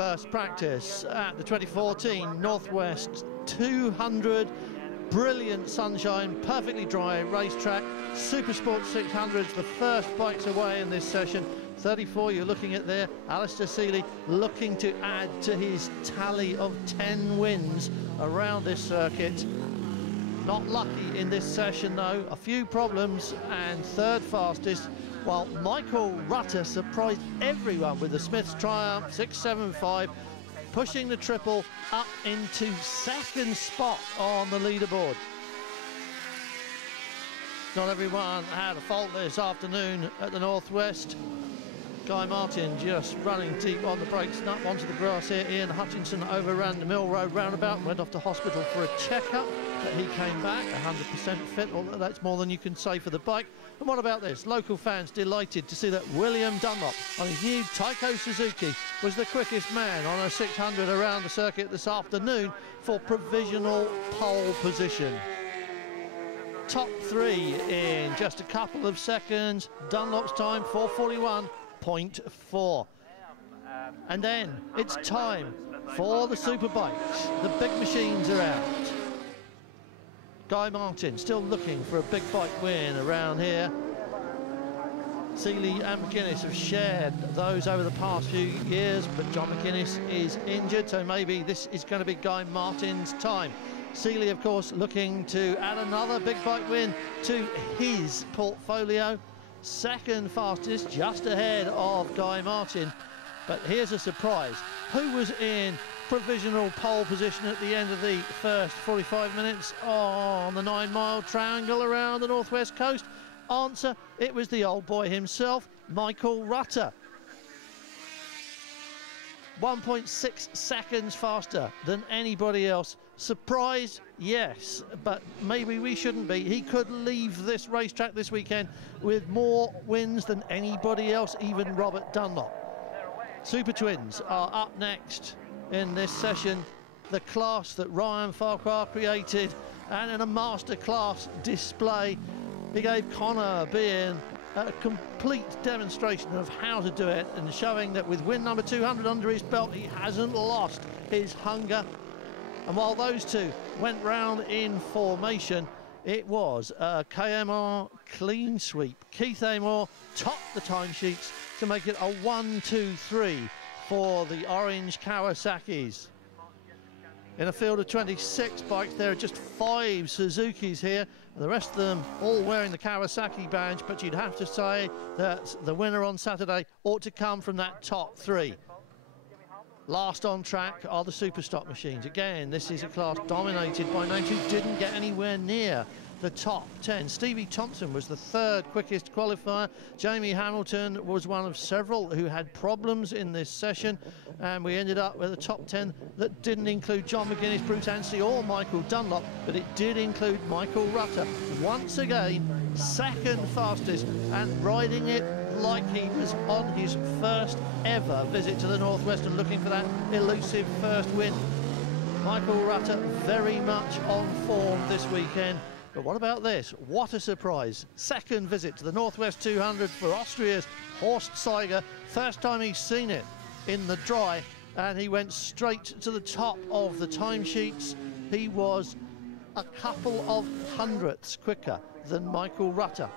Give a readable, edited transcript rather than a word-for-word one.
first practice at the 2014 Northwest 200. Brilliant sunshine, perfectly dry racetrack. Supersport 600s, the first bikes away in this session. 34 you're looking at there. Alistair Seeley looking to add to his tally of 10 wins around this circuit. Not lucky in this session though, a few problems, and third fastest, while Michael Rutter surprised everyone with the Smith's Triumph 675, pushing the triple up into second spot on the leaderboard. Not everyone had a fault this afternoon at the Northwest. Guy Martin just running deep on the brakes and up onto the grass here. Ian Hutchinson overran the Mill Road roundabout and went off to hospital for a checkup, but he came back 100% fit, although that's more than you can say for the bike. And what about this? Local fans delighted to see that William Dunlop on his new Taiko Suzuki was the quickest man on a 600 around the circuit this afternoon for provisional pole position. Top three in just a couple of seconds. Dunlop's time 4:41.4. And then it's time for the superbikes. The big machines are out. Guy Martin still looking for a big bike win around here. Seeley and McGuinness have shared those over the past few years, but John McGuinness is injured, so maybe this is going to be Guy Martin's time. Seeley, of course, looking to add another big bike win to his portfolio. Second fastest, just ahead of Guy Martin. But here's a surprise. Who was in provisional pole position at the end of the first 45 minutes on the 9-mile triangle around the northwest coast? Answer, it was the old boy himself, Michael Rutter. 1.6 seconds faster than anybody else. Surprise? Yes, but maybe we shouldn't be. He could leave this racetrack this weekend with more wins than anybody else, even Robert Dunlop. Super Twins are up next in this session, the class that Ryan Farquhar created, and in a masterclass display he gave Connor Bean a complete demonstration of how to do it, and showing that with win number 200 under his belt he hasn't lost his hunger. And while those two went round in formation, it was a KMR clean sweep. Keith Amor topped the timesheets to make it a 1-2-3 for the orange Kawasaki's. In a field of 26 bikes, there are just 5 Suzukis here, and the rest of them all wearing the Kawasaki badge, but you'd have to say that the winner on Saturday ought to come from that top 3. Last on track are the super stock machines. Again, this is a class dominated by names who didn't get anywhere near the top 10. Stevie Thompson was the third quickest qualifier. Jamie Hamilton was one of several who had problems in this session, and we ended up with a top 10 that didn't include John McGuinness, Bruce Anstey or Michael Dunlop, but it did include Michael Rutter. Once again, second fastest, and riding it like he was on his first ever visit to the Northwest and looking for that elusive first win. Michael Rutter very much on form this weekend. But what about this? What a surprise. Second visit to the Northwest 200 for Austria's Horst Seiger. First time he's seen it in the dry, and he went straight to the top of the timesheets. He was a couple of hundredths quicker than Michael Rutter.